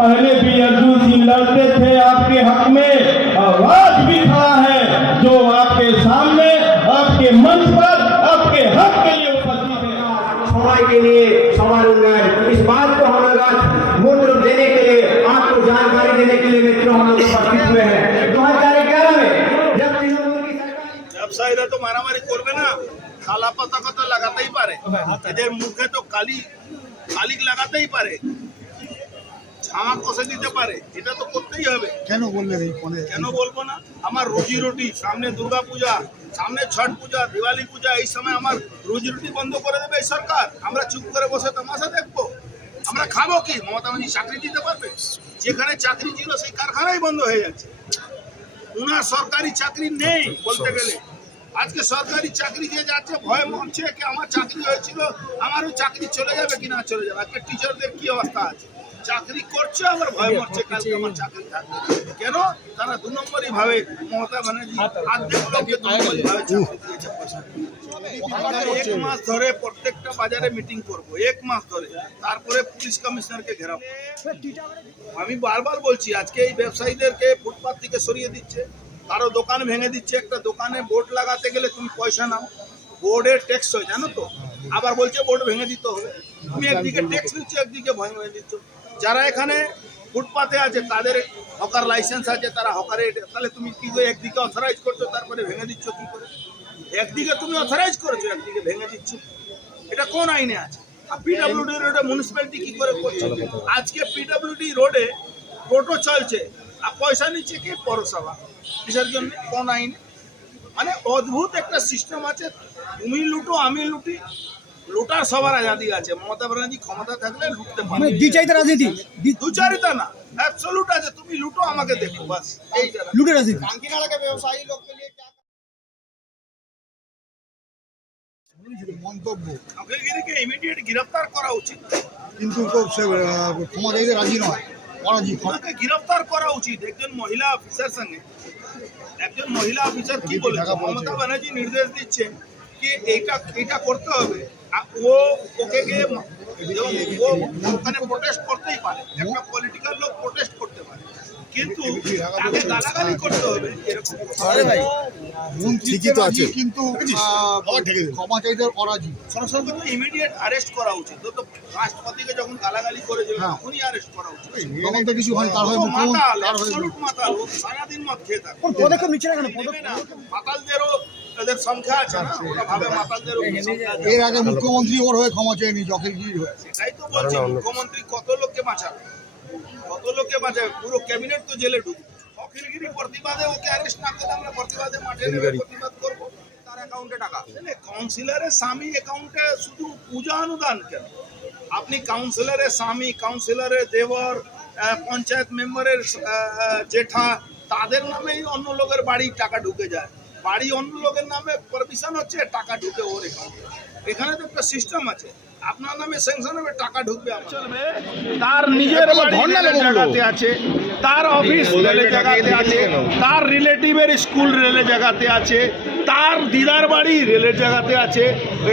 पहले भी अर्जुन सिंह लड़ते थे आपके हक में और आज भी खड़ा है जो आपके सामने आपके मंच पर आपके हक के लिए उपस्थित है সবাইকে নিয়ে সবার उन्नयन इस बात को हम लोग आज मूल रूप देने के लिए आपको जानकारी देने के लिए मित्रों हम लोग उपस्थित हुए हैं दो हजार ग्यारह में जब तृणमूल की सरकार ব্যবসায়ীরা তো মারামারি করবে না থালা পাতা কথা লাগাতেই পারে এদের মুখে তো কালি কালিক লাগাতেই পারে ছামা কষে দিতে পারে এটা তো করতেই হবে। কেন বললেন এই ফোনে? কেন বলব না? আমার রুজি রুটি সামনে দুর্গা পূজা সামনে ছট পূজা দিওয়ালি পূজা এই সময় আমার রুজি রুটি বন্ধ করে দেবে এই সরকার। আমরা চুপ করে বসে তামাশা দেখব। আমরা খাব কি? মমতা ব্যানার্জি চাকরি দিতে পারবে? যেখানে চাকরি ছিল সেই কারখানাই বন্ধ হয়ে যাচ্ছে। উনার সরকারি চাকরি নেই বলতে গেলে। আজকে সরকারি চাকরি যে যাচ্ছে ভয় মরছে কি আমার চাকরি হয়েছিল আমারও চাকরি চলে যাবে কি না চলে যাবে? আজকে টিচারদের কি অবস্থা আছে? চাকরি করছে আবার ভয় মরছে কালকে আমার চাকরি থাকবে। কেন? তারা দু নম্বরই ভাবে মমতা ব্যানার্জি অর্ধেক লোককে দু নম্বরই ভাবে চাকরি দিয়েছে পয়সা। এক মাস ধরে প্রত্যেকটা বাজারে মিটিং করব এক মাস ধরে। তারপরে পুলিশ কমিশনারকে ঘেরাবো আমি বারবার বলছি আজকে এই ব্যবসায়ীদেরকে ফুটপাত থেকে সরিয়ে দিচ্ছে। কারও দোকান ভেঙে দিচ্ছে। একটা দোকানে বোর্ড লাগাতে গেলে তুমি পয়সা নাও। বোর্ডের ট্যাক্স হয় জানো তো? আবার বলছে বোর্ড ভেঙে দিতে হবে। তুমি একদিকে ট্যাক্স নিচ্ছ একদিকে ভয় ভেঙে দিচ্ছ। যারা এখানে ফুটপাতে আছে, তাদের হকার লাইসেন্স আছে, তারা হকারে তাহলে তুমি কি করে একদিকে অথরাইজ করছ, তারপরে ভেঙে দিচ্ছ কি করে? একদিকে তুমি অথরাইজ করেছ, একদিকে ভেঙে দিচ্ছ। এটা কোন আইনে আছে? আর পিডব্লিউডি রোডে মিউনিসিপ্যালিটি কি করে করছে? আজকে পিডব্লিউডি রোডে টোটো চলছে, আর পয়সা নিচ্ছে কি? পৌরসভা। কিসের জন্য? কোন আইনে? মানে অদ্ভুত একটা সিস্টেম আছে। তুমি লুটো, আমি লুটি। সবার আজাদি আছে। মমতা ব্যানার্জি ক্ষমতা থাকলে লুটতে পারে। দ্বিচারিতা রাজনীতি। না অ্যাবসলুট আছে। তুমি লুটো আমাকে দেখো বাস। এইটা না। লুটের রাজনীতি। মন্তব্য। আখেরগিরিকে ইমিডিয়েট গ্রেফতার করা উচিত। কিন্তু তো সে আহ, ক্ষমা চাইতে রাজি নয়। অরাজি ওনাকে গ্রেফতার করা উচিত। একজন মহিলা অফিসার সঙ্গে। একজন মহিলা অফিসার কি বলেছে? মমতা ব্যানার্জি নির্দেশ দিচ্ছে। কি এইটা এটা করতে হবে। ও ওকে গিয়ে ও ওখানে প্রোটেস্ট করতেই পারে। একটা পলিটিক্যাল লোক প্রোটেস্ট করতে পারে। কিন্তু তাকে গালাগালি করতে হবে এরকম। মন্ত্রী ঠিকই তো আছে। কিন্তু আহ, ক্ষমা চাইতে অরাজি সরাসরি ইমিডিয়েট অ্যারেস্ট করা উচিত। তো রাষ্ট্রপতিকে যখন গালাগালি করেছিল হ্যাঁ। তখনই অ্যারেস্ট করা উচিত। তখন তো কিছু তার হয় মাতাল অ্যাবসলিউট মাতাল। সারাদিন মদ খেয়ে থাকে। পদক্ষেপ নিচ্ছে না কেন? নেবে না। মাতালদেরও এদের সংখ্যা আছে না? ওরা ভাবে মাতালদেরও সংখ্যা আছে। এর আগে মুখ্যমন্ত্রী ওর হয়ে ক্ষমা চেয়নি যখিরগির হয়ে। সেটাই তো বলছি মুখ্যমন্ত্রী কত লোককে বাঁচাবে? কত লোককে বাঁচাবে? পুরো ক্যাবিনেট তো জেলে ঢুকবে। অখিলগিরি প্রতিবাদে ওকে অ্যারেস্ট না করলে আমরা প্রতিবাদে মাঠে নেমে প্রতিবাদ করব। তার অ্যাকাউন্টে টাকা। কাউন্সিলরের স্বামী অ্যাকাউন্টে শুধু পূজা অনুদান কেন? আপনি কাউন্সিলরের স্বামী কাউন্সিলরের দেবর আহ, পঞ্চায়েত মেম্বারের জেঠা তাদের নামেই অন্য লোকের বাড়ি টাকা ঢুকে যায়। বাড়ি অন্য লোকের নামে পারমিশন হচ্ছে টাকা ঢুকে ওর অ্যাকাউন্টে এখানে তো একটা সিস্টেম আছে। আপনার নামে স্যাংশন হবে টাকা ঢুকবে চলবে। তার নিজের জায়গাতে আছে তার অফিস রেলের জায়গাতে আছে তার রিলেটিভের স্কুল রেলের জায়গাতে আছে তার দিদার বাড়ি রেলের জায়গাতে আছে।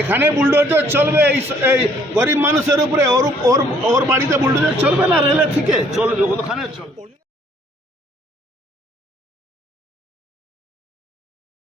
এখানে বুলডোজার চলবে এই এই গরিব মানুষের উপরে ওর ওর ওর বাড়িতে বুলডোজার চলবে না রেলের থেকে? চলবে ওখানে চলবে।